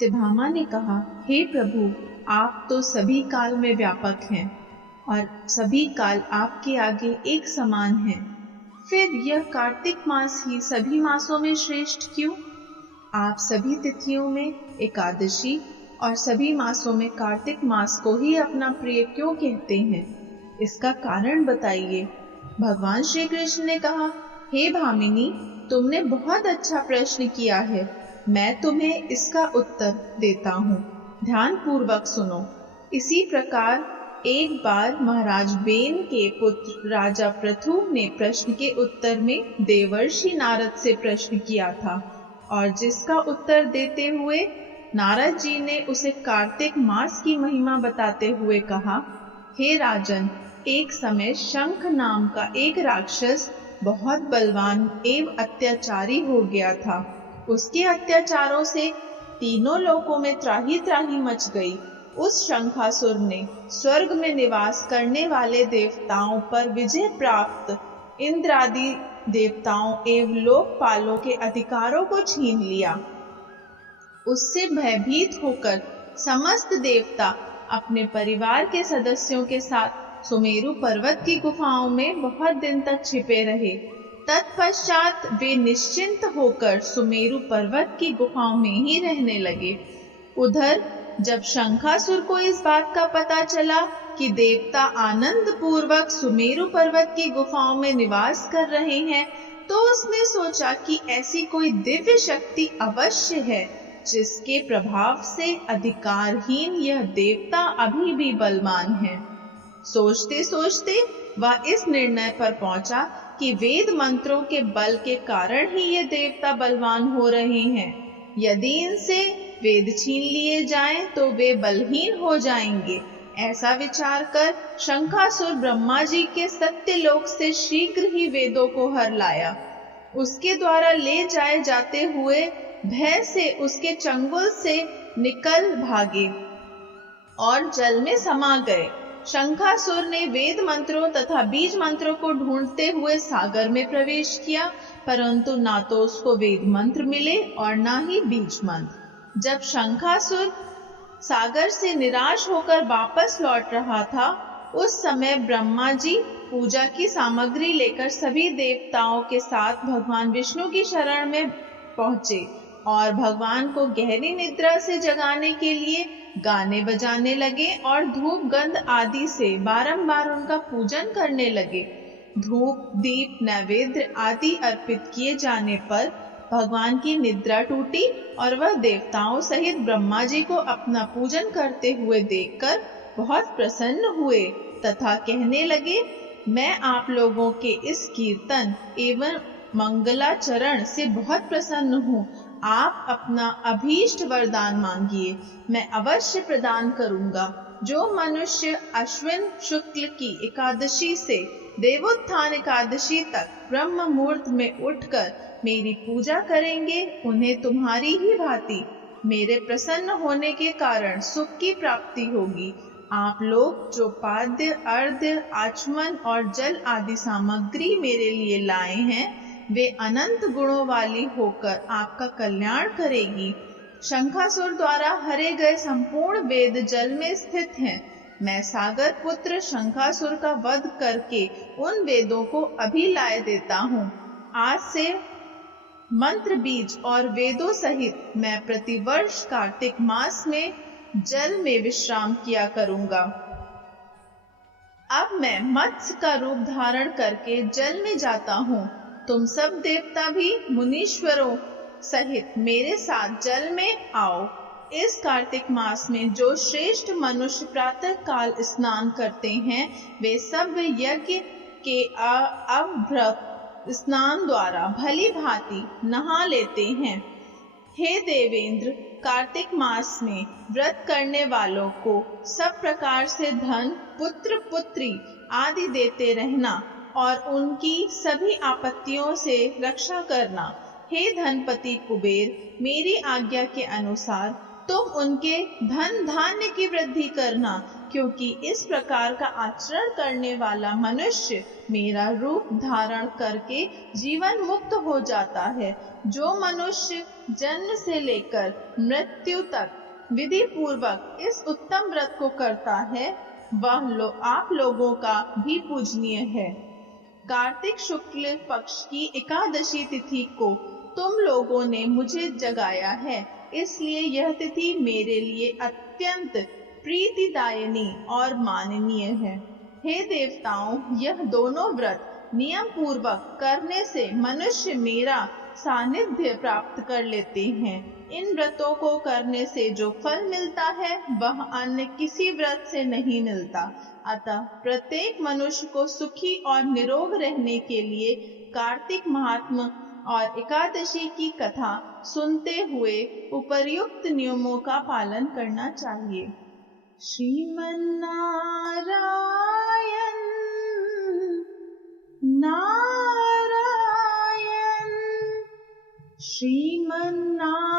सत्यभामा ने कहा, हे प्रभु, आप तो सभी काल में व्यापक हैं और सभी काल आपके आगे एक समान हैं। फिर यह कार्तिक मास ही सभी मासों में श्रेष्ठ क्यों? आप सभी तिथियों में एकादशी और सभी मासों में कार्तिक मास को ही अपना प्रिय क्यों कहते हैं? इसका कारण बताइए। भगवान श्री कृष्ण ने कहा, हे भामिनी, तुमने बहुत अच्छा प्रश्न किया है। मैं तुम्हें इसका उत्तर देता हूँ। ध्यान पूर्वक सुनो। इसी प्रकार एक बार महाराज बेन के पुत्र राजा पृथु ने प्रश्न के उत्तर में देवर्षि नारद से प्रश्न किया था और जिसका उत्तर देते हुए नारद जी ने उसे कार्तिक मास की महिमा बताते हुए कहा, हे राजन, एक समय शंख नाम का एक राक्षस बहुत बलवान एवं अत्याचारी हो गया था। उसके अत्याचारों से तीनों लोकों में त्राही त्राही मच गई। उस शंखासुर ने स्वर्ग में निवास करने वाले देवताओं पर विजय प्राप्त इंद्र आदि देवताओं एवं लोकपालों के अधिकारों को छीन लिया। उससे भयभीत होकर समस्त देवता अपने परिवार के सदस्यों के साथ सुमेरु पर्वत की गुफाओं में बहुत दिन तक छिपे रहे। तत्पश्चात वे निश्चिंत होकर सुमेरु पर्वत की गुफाओं में ही रहने लगे। उधर जब शंखासुर को इस बात का पता चला कि देवता आनंद पूर्वक सुमेरु पर्वत की गुफाओं में निवास कर रहे हैं, तो उसने सोचा कि ऐसी कोई दिव्य शक्ति अवश्य है जिसके प्रभाव से अधिकारहीन यह देवता अभी भी बलवान है। सोचते सोचते वह इस निर्णय पर पहुंचा कि वेद मंत्रों के बल के कारण ही ये देवता बलवान हो रहे हैं। यदि इनसे वेद छीन लिए जाएं तो वे बलहीन हो जाएंगे। ऐसा विचार कर शंखासुर ब्रह्मा जी के सत्यलोक से शीघ्र ही वेदों को हर लाया। उसके द्वारा ले जाए जाते हुए भय से उसके चंगुल से निकल भागे और जल में समा गए। शंखासुर ने वेद मंत्रों तथा बीज मंत्रों को ढूंढते हुए सागर में प्रवेश किया, परंतु ना तो उसको वेद मंत्र मिले और ना ही बीज मंत्र। जब शंखासुर सागर से निराश होकर वापस लौट रहा था, उस समय ब्रह्मा जी पूजा की सामग्री लेकर सभी देवताओं के साथ भगवान विष्णु की शरण में पहुंचे और भगवान को गहरी निद्रा से जगाने के लिए गाने बजाने लगे और धूप गंध आदि से बारंबार उनका पूजन करने लगे। धूप दीप नैवेद्य आदि अर्पित किए जाने पर भगवान की निद्रा टूटी और वह देवताओं सहित ब्रह्मा जी को अपना पूजन करते हुए देखकर बहुत प्रसन्न हुए तथा कहने लगे, मैं आप लोगों के इस कीर्तन एवं मंगलाचरण से बहुत प्रसन्न हूँ। आप अपना अभीष्ट वरदान मांगिए, मैं अवश्य प्रदान करूंगा। जो मनुष्य अश्विन शुक्ल की एकादशी से देवोत्थान एकादशी तक ब्रह्म मुहूर्त में उठकर मेरी पूजा करेंगे, उन्हें तुम्हारी ही भांति मेरे प्रसन्न होने के कारण सुख की प्राप्ति होगी। आप लोग जो पाद्य अर्घ्य आचमन और जल आदि सामग्री मेरे लिए लाए हैं, वे अनंत गुणों वाली होकर आपका कल्याण करेगी। शंखासुर द्वारा हरे गए संपूर्ण वेद जल में स्थित हैं। मैं सागर पुत्र शंखासुर का वध करके उन वेदों को अभी लाए देता हूँ। आज से मंत्र बीज और वेदों सहित मैं प्रतिवर्ष कार्तिक मास में जल में विश्राम किया करूंगा। अब मैं मत्स्य का रूप धारण करके जल में जाता हूँ। तुम सब देवता भी मुनीश्वरों सहित मेरे साथ जल में आओ। इस कार्तिक मास में जो श्रेष्ठ मनुष्य प्रातः काल स्नान करते हैं, वे सब यज्ञ के अभ्रक स्नान द्वारा भली भांति नहा लेते हैं। हे देवेंद्र, कार्तिक मास में व्रत करने वालों को सब प्रकार से धन, पुत्र पुत्री आदि देते रहना और उनकी सभी आपत्तियों से रक्षा करना। हे धनपति कुबेर, मेरी आज्ञा के अनुसार तुम उनके धन धान्य की वृद्धि करना क्योंकि इस प्रकार का आचरण करने वाला मनुष्य मेरा रूप धारण करके जीवन मुक्त हो जाता है। जो मनुष्य जन्म से लेकर मृत्यु तक विधि पूर्वक इस उत्तम व्रत को करता है, वह आप लोगों का भी पूजनीय है। कार्तिक शुक्ल पक्ष की एकादशी तिथि को तुम लोगों ने मुझे जगाया है, इसलिए यह तिथि मेरे लिए अत्यंत प्रीतिदायिनी और माननीय है। हे देवताओं, यह दोनों व्रत नियम पूर्वक करने से मनुष्य मेरा सानिध्य प्राप्त कर लेते हैं। इन व्रतों को करने से जो फल मिलता है वह अन्य किसी व्रत से नहीं मिलता। अतः प्रत्येक मनुष्य को सुखी और निरोग रहने के लिए कार्तिक महात्म्य और एकादशी की कथा सुनते हुए उपर्युक्त नियमों का पालन करना चाहिए। श्रीमन्नारायण नारायण, श्रीमन्नारायण